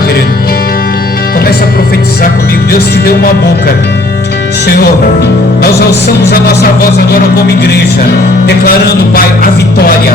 profetizar, querido. Comece a profetizar comigo. Deus te deu uma boca. Senhor, nós alçamos a nossa voz agora como igreja, declarando, Pai, a vitória,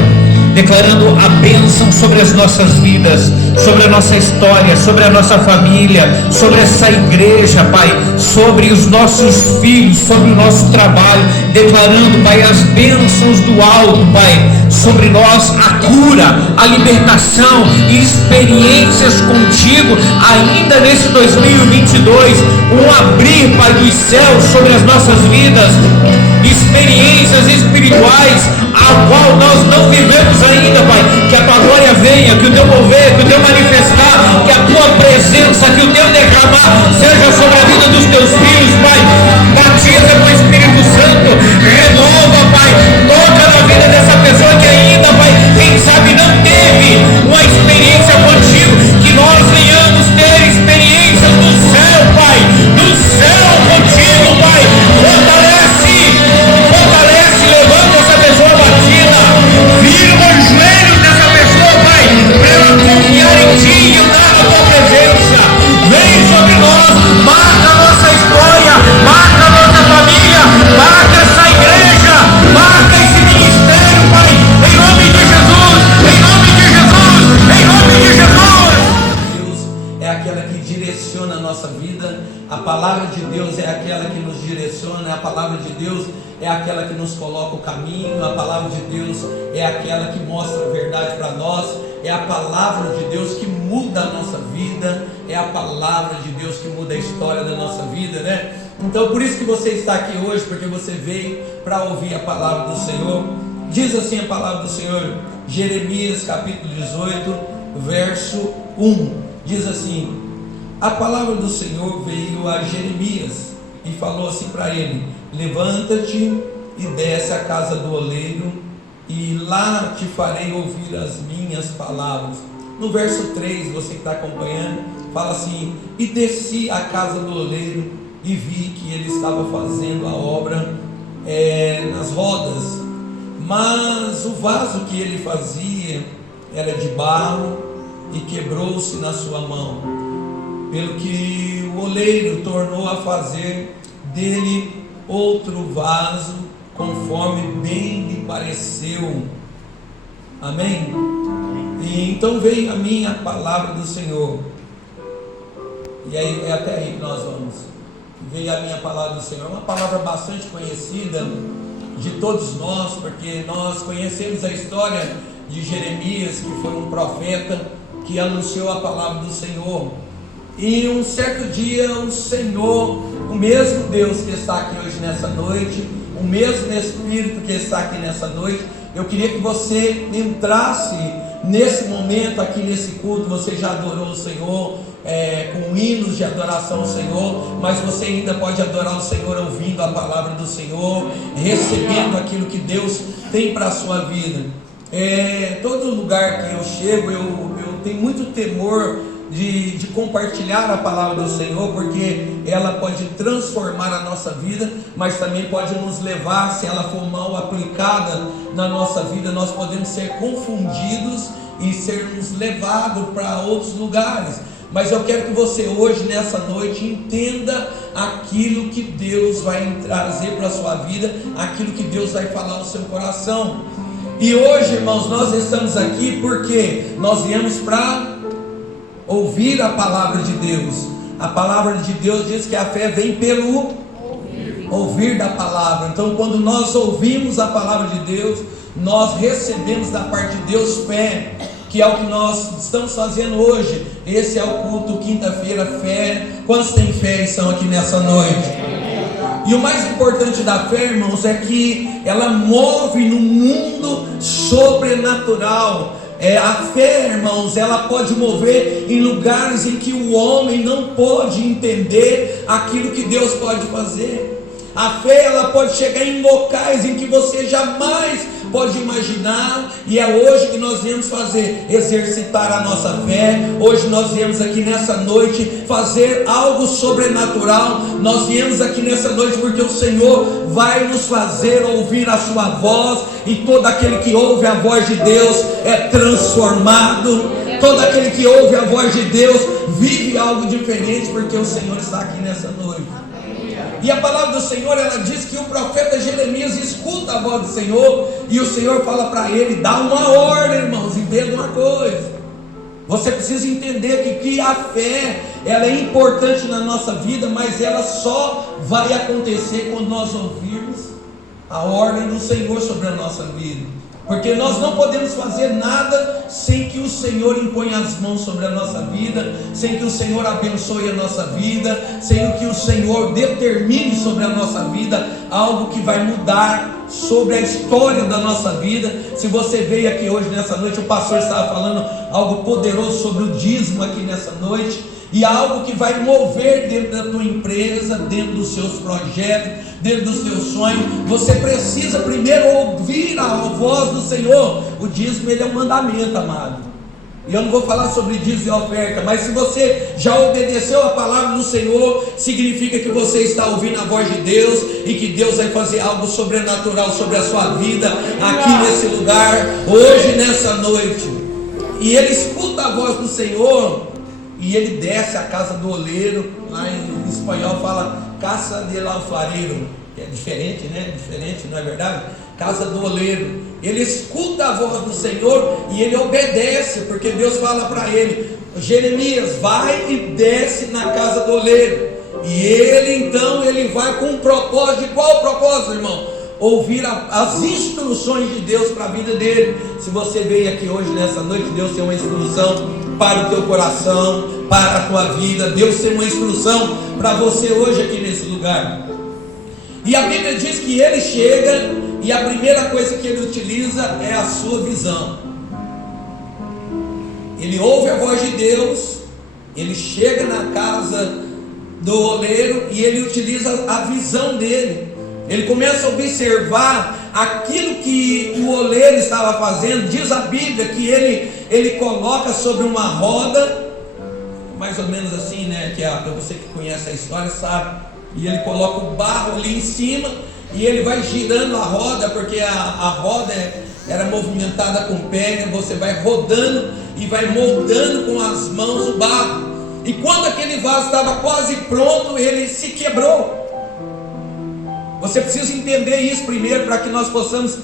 declarando a bênção sobre as nossas vidas, sobre a nossa história, sobre a nossa família, sobre essa igreja, Pai, sobre os nossos filhos, sobre o nosso trabalho, declarando, Pai, as bênçãos do alto, Pai, sobre nós, a cura, a libertação e experiências contigo, ainda nesse 2022, um abrir, Pai, dos céus sobre as nossas vidas, experiências espirituais, a qual nós não vivemos ainda, Pai. Que a tua glória venha, que o teu mover, que o teu manifestar, que a tua presença, que o teu derramar seja sobre a vida dos teus filhos, Pai. Batiza com o Espírito Santo, renova, Pai, toca na vida dessa pessoa que ainda, Pai, quem sabe não teve uma experiência contigo, que nós venhamos ter experiências do céu, Pai, do céu contigo, Pai. Fortalece, levanta essa pessoa batida, firma os joelhos dessa pessoa, Pai, para ela confiar em Ti e andar na Tua presença. Vem sobre nós, marca a nossa história, marca a nossa família, marca essa igreja, marca esse ministério, Pai, em nome de Jesus, em nome de Jesus, em nome de Jesus. Deus é aquela que direciona a nossa vida, a palavra de Deus é aquela que nos direciona, a palavra de Deus é aquela que nos coloca o caminho, a palavra de Deus é aquela que mostra a verdade para nós, é a palavra de Deus que muda a nossa vida, é a palavra de Deus que muda a história da nossa vida, né? Então por isso que você está aqui hoje, porque você veio para ouvir a palavra do Senhor. Diz assim a palavra do Senhor, Jeremias capítulo 18, verso 1, diz assim: a palavra do Senhor veio a Jeremias e falou assim para ele: levanta-te e desce à casa do oleiro, e lá te farei ouvir as minhas palavras. No verso 3, você que está acompanhando, fala assim: e desci à casa do oleiro e vi que ele estava fazendo a obra nas rodas, mas o vaso que ele fazia era de barro e quebrou-se na sua mão, pelo que o oleiro tornou a fazer dele outro vaso, conforme bem lhe pareceu. Amém? E então veio a mim a palavra do Senhor, e aí é até aí que nós vamos. Veio a minha palavra do Senhor, uma palavra bastante conhecida de todos nós, porque nós conhecemos a história de Jeremias, que foi um profeta que anunciou a palavra do Senhor. E um certo dia o Senhor, o mesmo Deus que está aqui hoje nessa noite, o mesmo Espírito que está aqui nessa noite, eu queria que você entrasse nesse momento aqui nesse culto. Você já adorou o Senhor com hinos de adoração ao Senhor, mas você ainda pode adorar o Senhor ouvindo a palavra do Senhor, recebendo aquilo que Deus tem para a sua vida. Todo lugar que eu chego, eu tenho muito temor de compartilhar a palavra do Senhor, porque ela pode transformar a nossa vida, mas também pode nos levar, se ela for mal aplicada na nossa vida, nós podemos ser confundidos e sermos levados para outros lugares. Mas eu quero que você hoje, nessa noite, entenda aquilo que Deus vai trazer para a sua vida, aquilo que Deus vai falar no seu coração. E hoje, irmãos, nós estamos aqui porque nós viemos para ouvir a palavra de Deus. A palavra de Deus diz que a fé vem pelo ouvir da palavra. Então, quando nós ouvimos a palavra de Deus, nós recebemos da parte de Deus fé, que é o que nós estamos fazendo hoje. Esse é o culto quinta-feira, fé. Quantos têm fé e estão aqui nessa noite? E o mais importante da fé, irmãos, é que ela move no mundo sobrenatural. A fé, irmãos, ela pode mover em lugares em que o homem não pode entender aquilo que Deus pode fazer. A fé, ela pode chegar em locais em que você jamais pode imaginar, e é hoje que nós viemos fazer, exercitar a nossa fé. Hoje nós viemos aqui nessa noite fazer algo sobrenatural. Nós viemos aqui nessa noite porque o Senhor vai nos fazer ouvir a sua voz, e todo aquele que ouve a voz de Deus é transformado. Todo aquele que ouve a voz de Deus vive algo diferente, porque o Senhor está aqui nessa noite. E a palavra do Senhor, ela diz que o profeta Jeremias escuta a voz do Senhor, e o Senhor fala para ele: dá uma ordem, irmãos, entenda uma coisa. Você precisa entender que a fé, ela é importante na nossa vida, mas ela só vai acontecer quando nós ouvirmos a ordem do Senhor sobre a nossa vida. Porque nós não podemos fazer nada sem que o Senhor imponha as mãos sobre a nossa vida, sem que o Senhor abençoe a nossa vida, sem que o Senhor determine sobre a nossa vida algo que vai mudar sobre a história da nossa vida. Se você veio aqui hoje nessa noite, o pastor estava falando algo poderoso sobre o dízimo aqui nessa noite, e algo que vai mover dentro da tua empresa, dentro dos seus projetos, dentro dos teus sonhos. Você precisa primeiro ouvir a voz do Senhor. O dízimo, ele é um mandamento, amado. E eu não vou falar sobre dízimo e oferta, mas se você já obedeceu a palavra do Senhor, significa que você está ouvindo a voz de Deus, e que Deus vai fazer algo sobrenatural sobre a sua vida, aqui nesse lugar, hoje, nessa noite. E ele escuta a voz do Senhor, e ele desce a casa do oleiro. Lá em espanhol fala casa de alfareiro, é diferente, né? Diferente, não é verdade? Casa do oleiro. Ele escuta a voz do Senhor e ele obedece, porque Deus fala para ele: Jeremias, vai e desce na casa do oleiro. E ele então, ele vai com um propósito. De qual propósito, irmão? Ouvir as instruções de Deus para a vida dele. Se você veio aqui hoje nessa noite, Deus tem uma instrução para o teu coração, para a tua vida. Deus tem uma instrução para você hoje aqui nesse lugar. E a Bíblia diz que ele chega, e a primeira coisa que ele utiliza é a sua visão. Ele ouve a voz de Deus, ele chega na casa do oleiro e ele utiliza a visão dele. Ele começa a observar aquilo que o oleiro estava fazendo. Diz a Bíblia que ele coloca sobre uma roda, mais ou menos assim, né? Que para você que conhece a história sabe. E ele coloca o barro ali em cima, e ele vai girando a roda, porque a roda era movimentada com pega. Você vai rodando e vai moldando com as mãos o barro. E quando aquele vaso estava quase pronto, ele se quebrou. Você precisa entender isso primeiro, para que nós possamos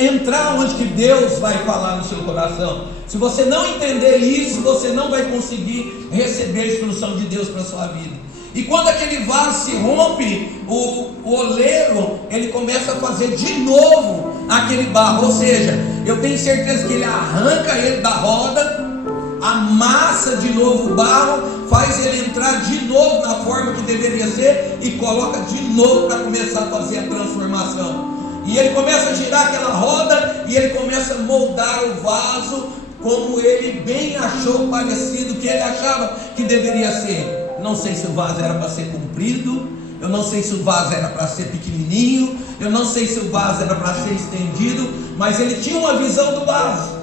entrar onde que Deus vai falar no seu coração. Se você não entender isso, você não vai conseguir receber a instrução de Deus para a sua vida. E quando aquele vaso se rompe, o oleiro, ele começa a fazer de novo aquele barro. Ou seja, eu tenho certeza que ele arranca ele da roda, amassa de novo o barro, faz ele entrar de novo na forma que deveria ser, e coloca de novo para começar a fazer a transformação. E ele começa a girar aquela roda, e ele começa a moldar o vaso como ele bem achou, parecido que ele achava que deveria ser. Não sei se o vaso era para ser comprido, eu não sei se o vaso era para ser pequenininho, eu não sei se o vaso era para ser estendido, mas ele tinha uma visão do vaso.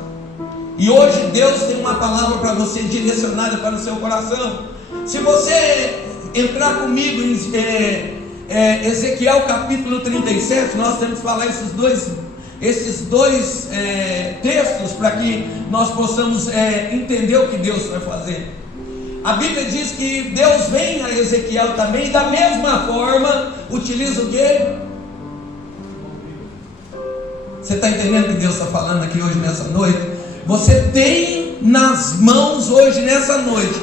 E hoje Deus tem uma palavra para você, direcionada para o seu coração. Se você entrar comigo em Ezequiel capítulo 37, nós temos que falar esses dois textos, para que nós possamos entender o que Deus vai fazer. A Bíblia diz que Deus vem a Ezequiel também, da mesma forma, utiliza o quê? Você está entendendo o que Deus está falando aqui hoje nessa noite? Você tem nas mãos hoje nessa noite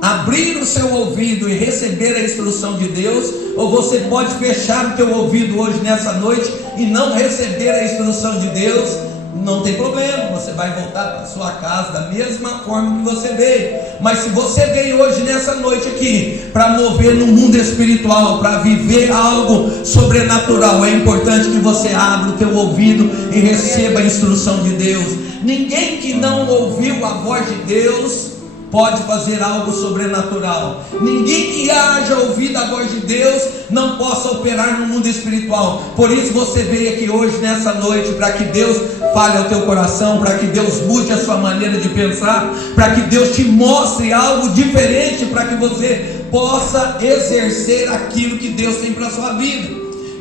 abrir o seu ouvido e receber a instrução de Deus, ou você pode fechar o teu ouvido hoje nessa noite e não receber a instrução de Deus. Não tem problema, você vai voltar para a sua casa da mesma forma que você veio. Mas se você veio hoje nessa noite aqui para mover no mundo espiritual, para viver algo sobrenatural, é importante que você abra o teu ouvido e receba a instrução de Deus. Ninguém que não ouviu a voz de Deus pode fazer algo sobrenatural. Ninguém que haja ouvido a voz de Deus não possa operar no mundo espiritual. Por isso você veio aqui hoje nessa noite, para que Deus fale ao teu coração, para que Deus mude a sua maneira de pensar, para que Deus te mostre algo diferente, para que você possa exercer aquilo que Deus tem para a sua vida.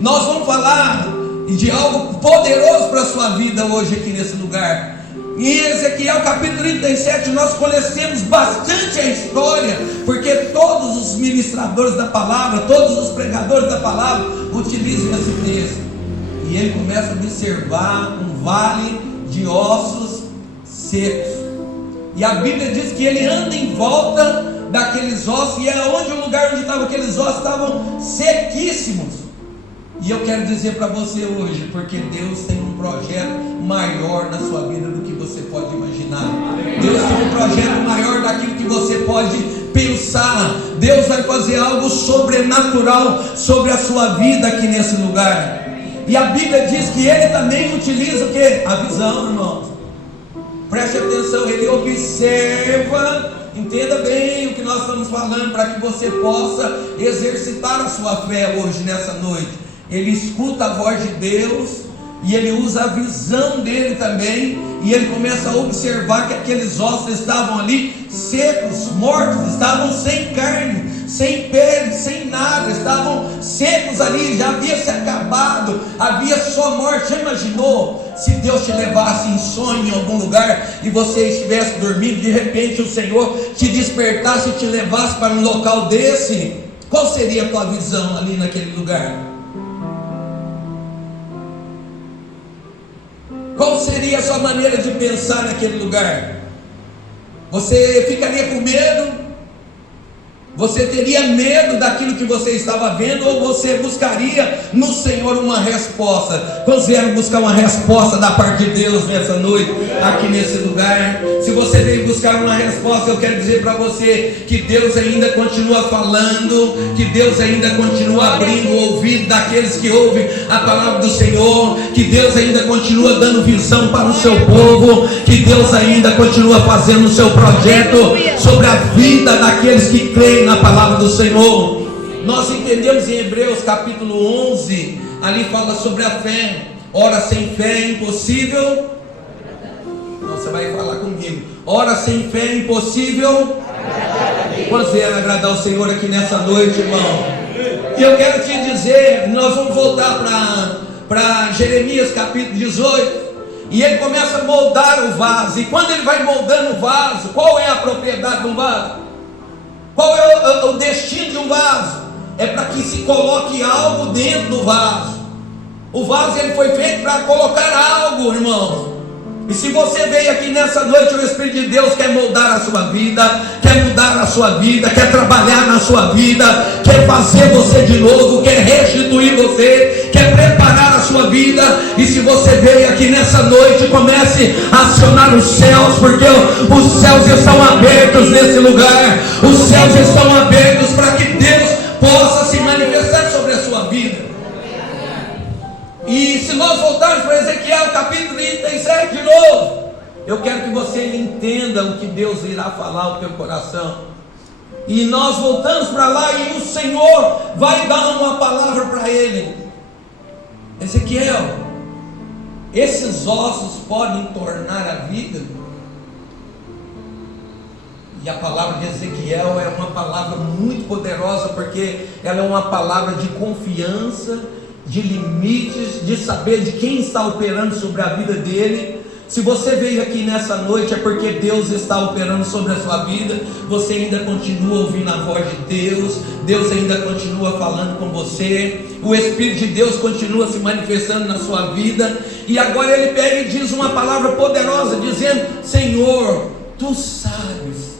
Nós vamos falar de algo poderoso para a sua vida hoje aqui nesse lugar. Em Ezequiel capítulo 37 nós conhecemos bastante a história, porque todos os ministradores da palavra, todos os pregadores da palavra utilizam esse texto. E ele começa a observar um vale de ossos secos. E a Bíblia diz que ele anda em volta daqueles ossos, e é onde o lugar onde estavam aqueles ossos estavam sequíssimos. E eu quero dizer para você hoje, porque Deus tem um projeto maior na sua vida do que você pode imaginar. Deus tem um projeto maior daquilo que você pode pensar. Deus vai fazer algo sobrenatural sobre a sua vida aqui nesse lugar. E a Bíblia diz que ele também utiliza o quê? A visão, irmãos. Preste atenção, ele observa. Entenda bem o que nós estamos falando, para que você possa exercitar a sua fé hoje, nessa noite. Ele escuta a voz de Deus, e ele usa a visão dele também, e ele começa a observar que aqueles ossos estavam ali secos, mortos, estavam sem carne, sem pele, sem nada, estavam secos ali, já havia se acabado, havia só morte. Já imaginou se Deus te levasse em sonho em algum lugar e você estivesse dormindo, de repente o Senhor te despertasse e te levasse para um local desse? Qual seria a tua visão ali naquele lugar? Qual seria a sua maneira de pensar naquele lugar? Você ficaria com medo? Você teria medo daquilo que você estava vendo, ou você buscaria no Senhor uma resposta? Quantos vieram buscar uma resposta da parte de Deus nessa noite, aqui nesse lugar? Se você veio buscar uma resposta, eu quero dizer para você que Deus ainda continua falando, que Deus ainda continua abrindo o ouvido daqueles que ouvem a palavra do Senhor, que Deus ainda continua dando visão para o seu povo, que Deus ainda continua fazendo o seu projeto sobre a vida daqueles que creem na palavra do Senhor. Nós entendemos em Hebreus capítulo 11, ali fala sobre a fé. Ora, sem fé é impossível. Não, você vai falar comigo. Ora, sem fé é impossível. Quantos vieram agradar o Senhor aqui nessa noite, irmão? E eu quero te dizer, nós vamos voltar para Jeremias capítulo 18. E ele começa a moldar o vaso. E quando ele vai moldando o vaso, qual é a propriedade do vaso? Qual é o destino de um vaso? É para que se coloque algo dentro do vaso. O vaso ele foi feito para colocar algo, irmãos. E se você veio aqui nessa noite, o Espírito de Deus quer moldar a sua vida, quer mudar a sua vida, quer trabalhar na sua vida, quer fazer você de novo, quer restituir você, quer preparar a sua vida. E se você veio aqui nessa noite, comece a acionar os céus, porque os céus estão abertos nesse lugar. Os céus estão abertos para que Deus possa se manifestar sobre a sua vida. E se nós voltarmos para Ezequiel capítulo 37 de novo, eu quero que você entenda o que Deus irá falar ao teu coração. E nós voltamos para lá, e o Senhor vai dar uma palavra para ele. Ezequiel, esses ossos podem tornar a vida? E a palavra de Ezequiel é uma palavra muito poderosa, porque ela é uma palavra de confiança, de limites, de saber de quem está operando sobre a vida dele. Se você veio aqui nessa noite, é porque Deus está operando sobre a sua vida. Você ainda continua ouvindo a voz de Deus, Deus ainda continua falando com você, o Espírito de Deus continua se manifestando na sua vida. E agora ele pega e diz uma palavra poderosa, dizendo: Senhor, Tu sabes.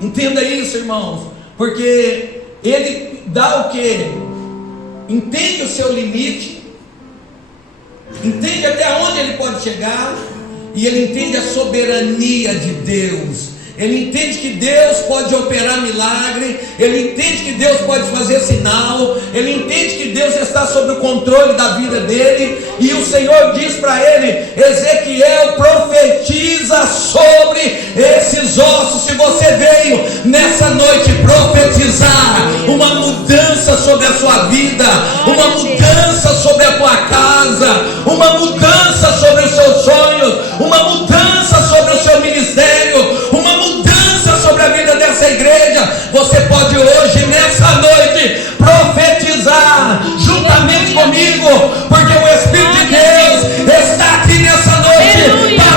Entenda isso, irmãos, porque ele dá o quê? Entende o seu limite, entende até onde ele pode chegar, e ele entende a soberania de Deus. Ele entende que Deus pode operar milagre, ele entende que Deus pode fazer sinal, ele entende que Deus está sob o controle da vida dele. E o Senhor diz para ele: Ezequiel, profetiza sobre esses ossos. Se você veio nessa noite profetizar uma mudança sobre a sua vida, uma mudança sobre a tua casa, uma mudança sobre os seus sonhos, uma mudança sobre o seu ministério, uma mudança sobre a vida dessa igreja, você pode hoje, nessa noite, profetizar juntamente comigo, porque o Espírito de Deus está aqui nessa noite para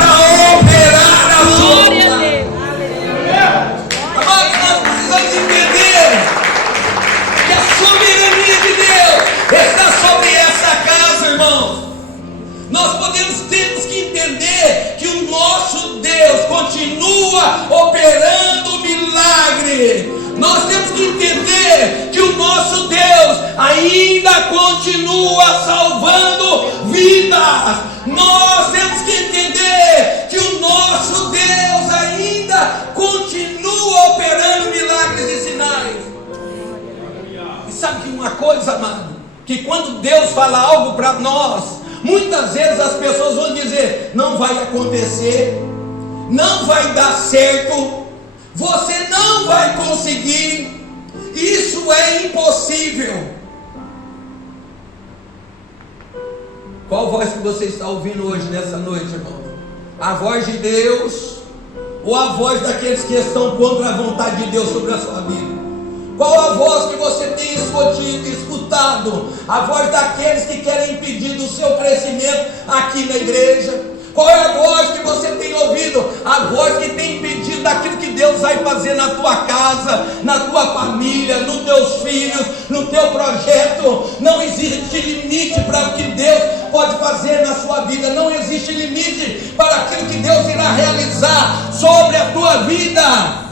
continua operando milagre. Nós temos que entender que o nosso Deus ainda continua salvando vidas. Nós temos que entender que o nosso Deus ainda continua operando milagres e sinais. E sabe que uma coisa, amado? Que quando Deus fala algo para nós, muitas vezes as pessoas vão dizer: não vai acontecer, não vai dar certo, você não vai conseguir, isso é impossível. Qual voz que você está ouvindo hoje, nessa noite, irmão? A voz de Deus ou a voz daqueles que estão contra a vontade de Deus sobre a sua vida? Qual a voz que você tem escutado? A voz daqueles que querem impedir o seu crescimento aqui na igreja? Qual é a voz que você tem ouvido? A voz que tem impedido daquilo que Deus vai fazer na tua casa, na tua família, nos teus filhos, no teu projeto. Não existe limite para o que Deus pode fazer na sua vida. Não existe limite para aquilo que Deus irá realizar sobre a tua vida.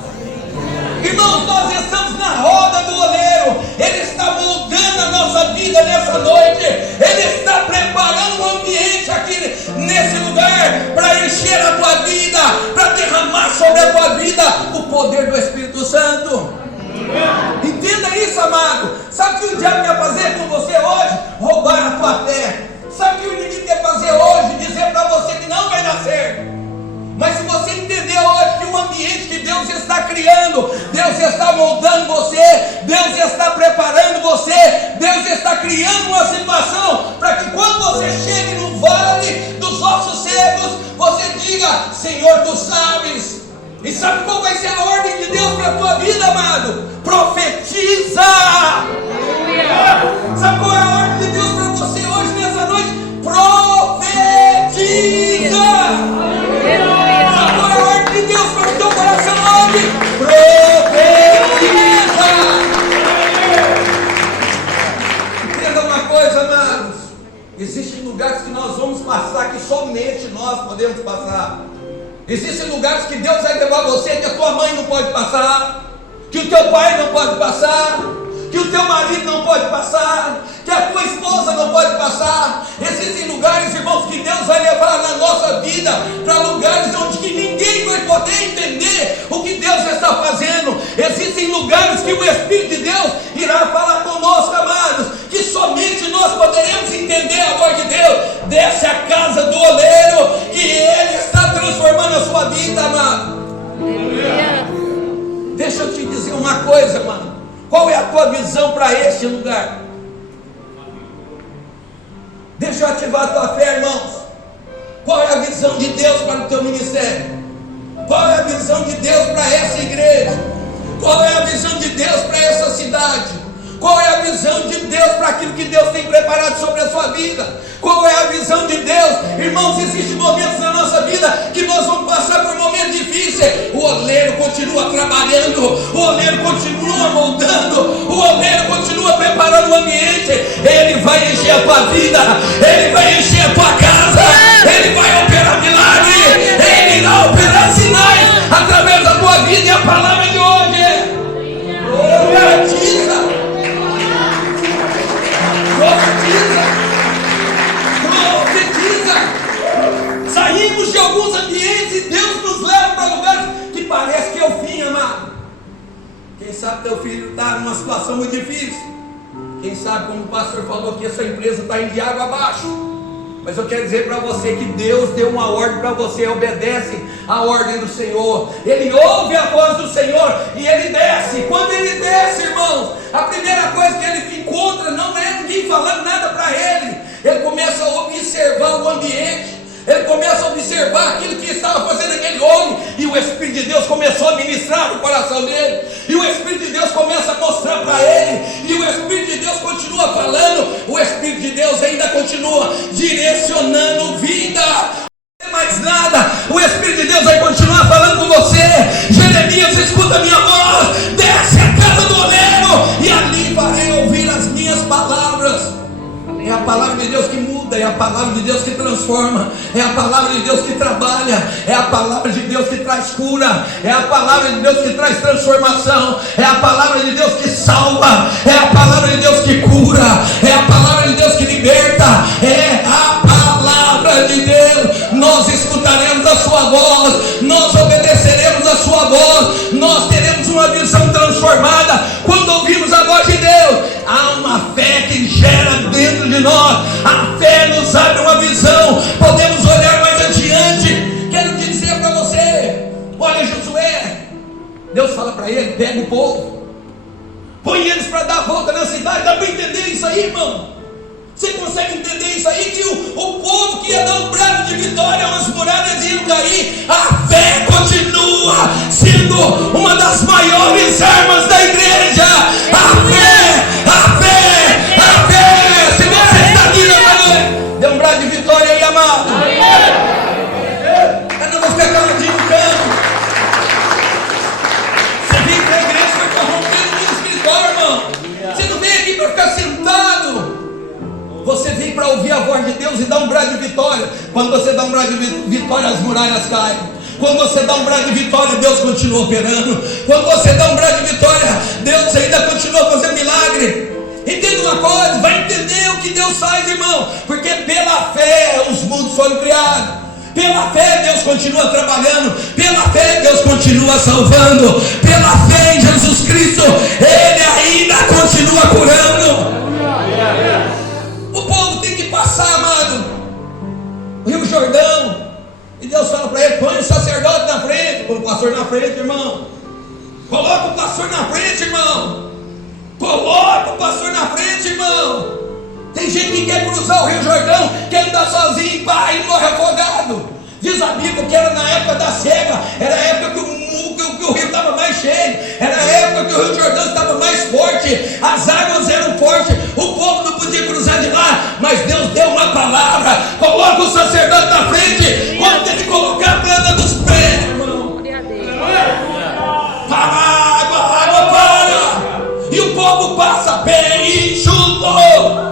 Irmãos, nós estamos na roda do oleiro. Ele está moldando a nossa vida nessa noite. Ele está preparando um ambiente aqui nesse lugar para encher a tua vida, para derramar sobre a tua vida o poder do Espírito Santo. Entenda isso, amado. Sabe o que o diabo quer fazer com você hoje? Roubar a tua fé. Sabe o que o inimigo quer fazer hoje? Dizer para você que não vai dar certo. Mas se você entender hoje que o ambiente que Deus está criando, Deus está moldando você, Deus está preparando você, Deus está criando uma situação para que quando você chegue no vale dos ossos secos, você diga: Senhor, tu sabes. E sabe qual vai ser a ordem de Deus para a tua vida, amado? Profetiza! Sabe qual é a ordem de Deus para você hoje, nessa noite? Profetiza! Sabe qual é a ordem de Deus para o teu coração hoje? Profetiza! Entenda uma coisa, amados. Existem lugares que nós vamos passar que somente nós podemos passar. Existem lugares que Deus vai levar você que a tua mãe não pode passar, que o teu pai não pode passar, que o teu marido não pode passar, que a tua esposa não pode passar. Existem lugares, irmãos, que Deus vai levar na nossa vida para lugares onde que ninguém vai poder entender o que Deus está fazendo. Existem lugares que o Espírito de Deus irá falar conosco, amados, que somente nós poderemos entender a voz de Deus. Desce a casa do oleiro, que Ele está transformando a sua vida, amado. Deixa eu te dizer uma coisa, mano. Qual é a tua visão para este lugar? Deixa eu ativar a tua fé, irmãos. Qual é a visão de Deus para o teu ministério? Qual é a visão de Deus para essa igreja? Qual é a visão de Deus para essa cidade? Qual é a visão de Deus para aquilo que Deus tem preparado sobre a sua vida? Qual é a visão de Deus? Irmãos, existem momentos na nossa vida que nós vamos passar por momentos difíceis. O oleiro continua trabalhando, o oleiro continua moldando, o oleiro continua preparando o ambiente. Ele vai encher a tua vida, ele vai encher a tua casa, ele vai operar milagre, ele irá operar sinais através da tua vida. E a palavra de hoje é: profetiza. Profetiza. Saímos de alguns ambientes e Deus nos leva para lugares que parece que é o fim, amado. Quem sabe teu filho está numa situação muito difícil. Quem sabe, como o pastor falou, que a sua empresa está indo de água abaixo. Mas eu quero dizer para você que Deus deu uma ordem para você. Obedece a ordem do Senhor. Ele ouve a voz do Senhor e ele desce. Quando ele desce, irmãos, a primeira coisa que ele encontra não é ninguém falando nada para ele. Ele começa a observar o ambiente. Ele começa a observar aquilo que estava fazendo aquele homem. E o Espírito de Deus começou a ministrar no coração dele. E o Espírito de Deus começa a mostrar para ele. E o Espírito de Deus continua falando. O Espírito de Deus ainda continua direcionando vida. Não tem mais nada. O Espírito de Deus vai continuar falando com você. Jeremias, escuta a minha voz. Desce a casa do oleiro e ali farei ouvir as minhas palavras. É a palavra de Deus que muda. É a palavra de Deus que transforma, é a palavra de Deus que trabalha, é a palavra de Deus que traz cura, é a palavra de Deus que traz transformação, é a palavra de Deus que salva, é a palavra de Deus que cura, é a palavra de Deus que liberta, é a palavra de Deus. Nós escutaremos a sua voz, nós obedeceremos a sua voz, nós teremos uma visão transformada quando ouvimos a voz de Deus. Há uma fé que gera dentro de nós, a fé nos abre uma visão, podemos olhar mais adiante. Quero dizer para você, olha Josué, Deus fala para ele: pega o povo, põe eles para dar a volta na cidade. Dá para entender isso aí, irmão? Você consegue entender isso aí? Que o povo que ia dar um brado de vitória, as muralhas iam cair. A fé continua sendo uma das maiores armas da igreja. A fé, a fé, a fé. Se você está aqui na noite, dê um brado de vitória aí, amado. Eu não vou ficar caladinho no canto. Você vem para a igreja para romper o mundo espiritual, irmão. Você não vem aqui para ficar sentado. Você vem para ouvir a voz de Deus e dar um brado de vitória. Quando você dá um brado de vitória, as muralhas caem. Quando você dá um brado de vitória, Deus continua operando. Quando você dá um brado de vitória, Deus ainda continua fazendo milagre. Entenda uma coisa, vai entender o que Deus faz, irmão. Porque pela fé os mundos foram criados. Pela fé Deus continua trabalhando. Pela fé Deus continua salvando. Pela fé em Jesus Cristo, Ele ainda continua curando. O povo tem que passar, amado, o Rio Jordão. E Deus fala para ele: põe o sacerdote na frente. Põe o pastor na frente, irmão. Coloca o pastor na frente, irmão. Coloca o pastor na frente, irmão. Tem gente que quer cruzar o Rio Jordão, quer andar sozinho, pai, e morre afogado. Diz a Bíblia que era na época da cega, era a época que o rio estava mais cheio, era a época que o Rio Jordão estava mais forte, as águas eram fortes, o povo não podia cruzar de lá, mas Deus deu uma palavra: coloca o sacerdote na frente. Quando ele colocar a planta dos pés, irmão, para a água para, e o povo passa bem e enxutou.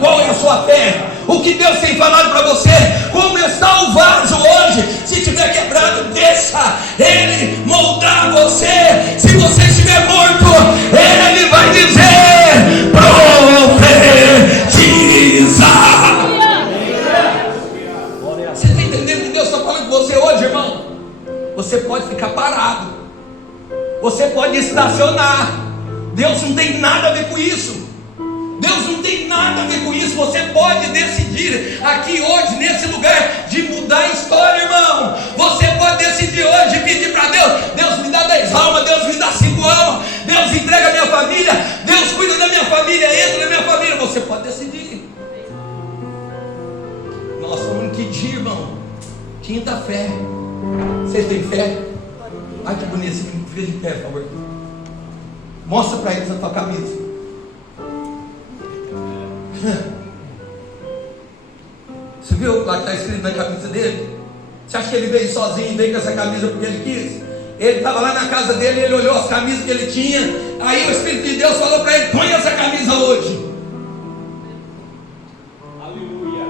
Qual é a sua fé? O que Deus tem falado para você? Como está o vaso hoje? Se tiver quebrado, deixa Ele moldar você. Se você estiver morto, Ele vai dizer: profetiza. Você está entendendo o que Deus está falando com você hoje, irmão? Você pode ficar parado, você pode estacionar. Deus não tem nada a ver com isso. Deus não tem nada a ver com isso. Você pode decidir aqui hoje, nesse lugar, de mudar a história, irmão. Você pode decidir hoje e pedir para Deus: Deus me dá 10 almas, Deus me dá 5 almas, Deus entrega a minha família, Deus cuida da minha família, entra na minha família. Você pode decidir. Nós falamos que dia, irmão? Quinta-feira. Vocês têm fé? Ai, que bonito. Fica de pé, por favor. Mostra para eles a tua camisa. Você viu lá que está escrito na camisa dele? Você acha que ele veio sozinho, veio com essa camisa porque ele quis? Ele estava lá na casa dele, ele olhou as camisas que ele tinha. Aí o Espírito de Deus falou para ele: põe essa camisa hoje. Aleluia.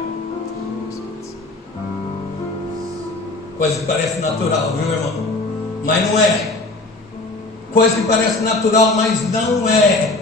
Coisa que parece natural, viu, irmão? Mas não é. Coisa que parece natural, mas não é.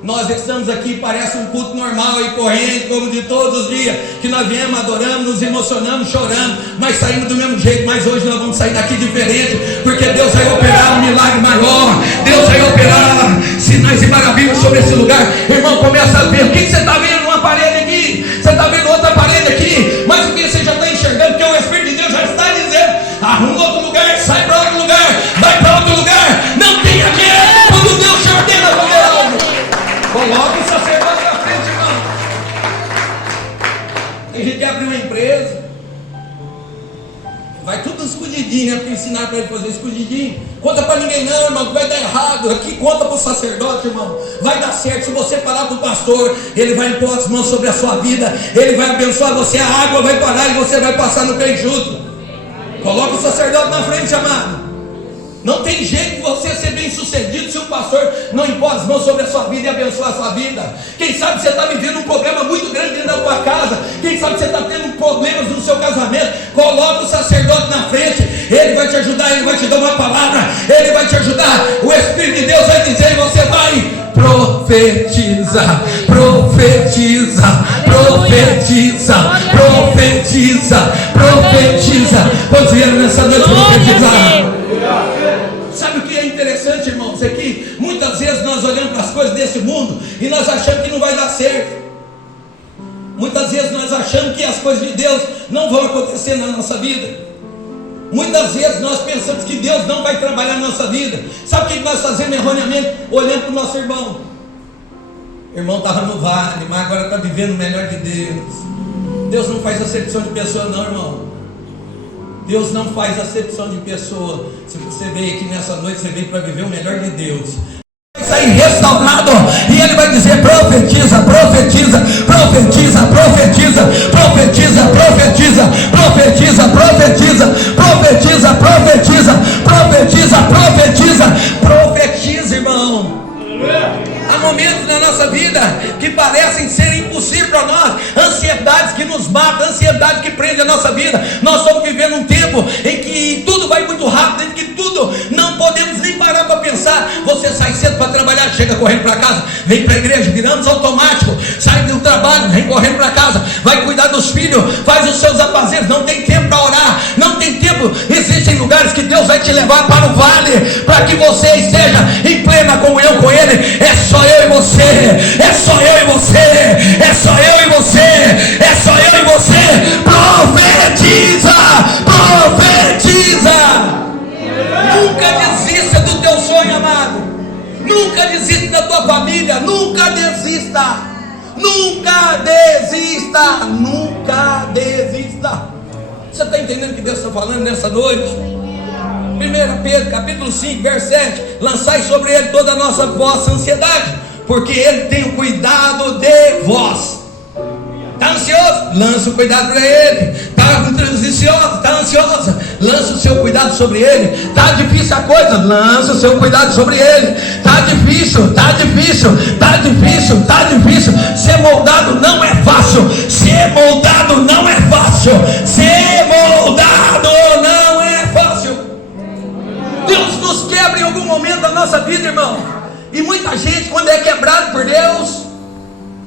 Nós estamos aqui, parece um culto normal e corrente, como de todos os dias, que nós viemos, adoramos, nos emocionamos, choramos, mas saímos do mesmo jeito. Mas hoje nós vamos sair daqui diferente, porque Deus vai operar um milagre maior. Deus vai operar sinais e maravilhas sobre esse lugar. Irmão, começa a ver. O que você está vendo? Uma parede aqui, você está vendo outra parede aqui, mas o que você já está enxergando? Porque o Espírito de Deus já está dizendo: arruma outro lugar, sai para outro lugar, vai para outro lugar. Não tenha medo quando Deus te ordena fazer algo. Coloca o sacerdote na frente, irmão. Tem gente que abre uma empresa, vai tudo escondidinho, né? Para ensinar para ele fazer escondidinho. Conta para ninguém não, irmão, que vai dar errado. Aqui conta para o sacerdote, irmão. Vai dar certo. Se você falar para o pastor, ele vai impor as mãos sobre a sua vida, ele vai abençoar você, a água vai parar e você vai passar no pé junto. Coloca o sacerdote na frente, amado. Não tem jeito de você ser bem sucedido se o pastor não impor as mãos sobre a sua vida e abençoar a sua vida. Quem sabe você está vivendo um problema muito grande dentro da tua casa. Quem sabe você está tendo problemas no seu casamento. Coloca o sacerdote na frente, ele vai te ajudar, ele vai te dar uma palavra, ele vai te ajudar. O Espírito de Deus vai dizer e você vai profetiza, profetiza, profetiza, profetiza, profetiza. Quantos vieram nessa noite profetizar? Sabe o que é interessante, irmãos? É que muitas vezes nós olhamos para as coisas desse mundo e nós achamos que não vai dar certo. Muitas vezes nós achamos que as coisas de Deus não vão acontecer na nossa vida. Muitas vezes nós pensamos que Deus não vai trabalhar na nossa vida. Sabe o que nós fazemos erroneamente? Olhando para o nosso irmão. O irmão estava no vale, mas agora está vivendo o melhor de Deus. Deus não faz acepção de pessoa não, irmão. Deus não faz acepção de pessoa. Se você veio aqui nessa noite, você veio para viver o melhor de Deus. Vai sair restaurado e ele vai dizer: profetiza, profetiza, profetiza, profetiza, profetiza, profetiza, profetiza, profetiza, profetiza, profetiza, profetiza, profetiza, profetiza, irmão. Há momentos na nossa vida que parecem ser impossíveis para nós, ansiedades que nos matam, ansiedade que prende a nossa vida. Nós estamos vivendo um tempo em que tudo vai muito rápido, em que tudo não podemos nem parar para pensar. Você sai cedo para trabalhar, chega correndo para casa, vem para a igreja, viramos automático, sai do trabalho, vem correndo para casa, vai cuidar dos filhos, faz os seus afazeres, não tem tempo para orar, não tem tempo. Existem lugares que Deus vai te levar para o vale, para que você esteja em plena comunhão com Ele. É só eu e você, é só eu e você, é só eu e você, é só eu e você. Profetiza, profetiza. Nunca desista do teu sonho, amado. Nunca desista da tua família. Nunca desista. Nunca desista. Nunca desista. Você está entendendo o que Deus está falando nessa noite? 1 Pedro capítulo 5 verso 7: lançai sobre ele toda a vossa ansiedade, porque ele tem o cuidado de vós. Está ansioso? Lança o cuidado para ele. Está ansiosa? Lança o seu cuidado sobre ele. Está difícil a coisa? Lança o seu cuidado sobre ele. Está difícil, está difícil, está difícil, está difícil. Ser moldado não é fácil. Ser moldado não é fácil. Ser moldado não é fácil. Deus nos quebra em algum momento da nossa vida, irmão. E muita gente, quando é quebrado por Deus,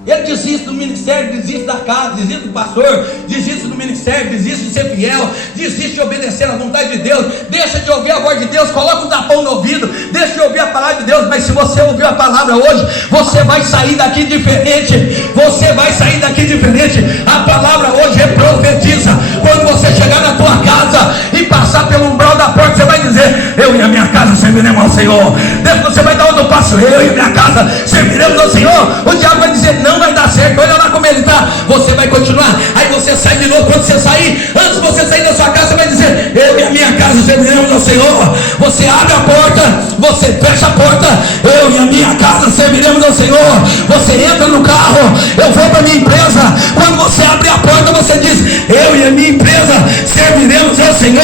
ele desiste do ministério, desiste da casa, desiste do pastor, desiste do ministério, desiste de ser fiel, desiste de obedecer à vontade de Deus, deixa de ouvir a voz de Deus, coloca um tapão no ouvido, deixa de ouvir a palavra de Deus. Mas se você ouviu a palavra hoje, você vai sair daqui diferente. Você vai sair daqui diferente. A palavra hoje é profetiza. Quando você chegar na tua casa e passar pelo umbral da porta, você vai dizer: eu e a minha casa serviremos ao Senhor. Depois você vai dar outro passo: eu e a minha casa serviremos ao Senhor. O diabo vai dizer: não vai dar certo, olha lá como ele está. Você vai continuar. Aí você sai de novo. Quando você sair, antes de você sair da sua casa, você vai dizer: eu e a minha casa serviremos ao Senhor. Você abre a porta, você fecha a porta: eu e a minha casa serviremos ao Senhor. Você entra no carro: eu vou para a minha empresa. Quando você abre a porta, você diz: eu e a minha empresa serviremos ao Senhor.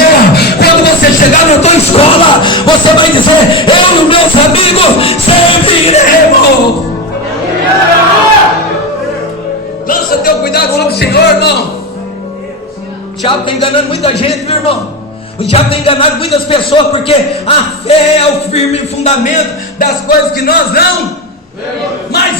Quando você chegar na tua escola, você vai dizer: eu e meus amigos serviremos. Lança teu cuidado sobre o Senhor, irmão. O diabo está enganando muita gente, meu irmão. O diabo tem enganado muitas pessoas, porque a fé é o firme fundamento das coisas que nós não. Mas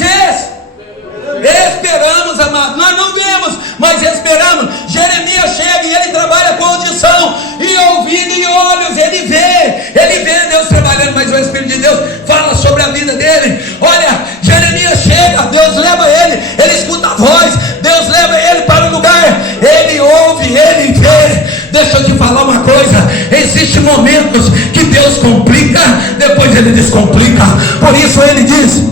esperamos, amado. Nós não vemos, mas esperamos. Jeremias chega e ele trabalha com audição e ouvido e olhos. Ele vê Deus trabalhando, mas o Espírito de Deus fala sobre a vida dele. Olha, Jeremias chega, Deus leva ele escuta a voz, Deus leva ele para um lugar, ele ouve, ele vê. Deixa eu te falar uma coisa: existem momentos que Deus complica, depois ele descomplica. Por isso ele diz: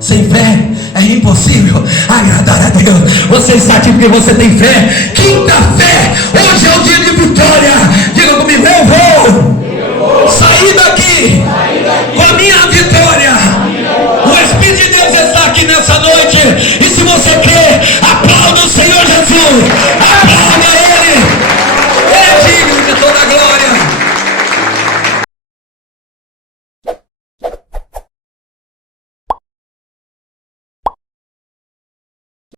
sem fé é impossível agradar a Deus. Você está aqui porque você tem fé. Quinta fé. Hoje é o dia de vitória. Diga comigo: eu vou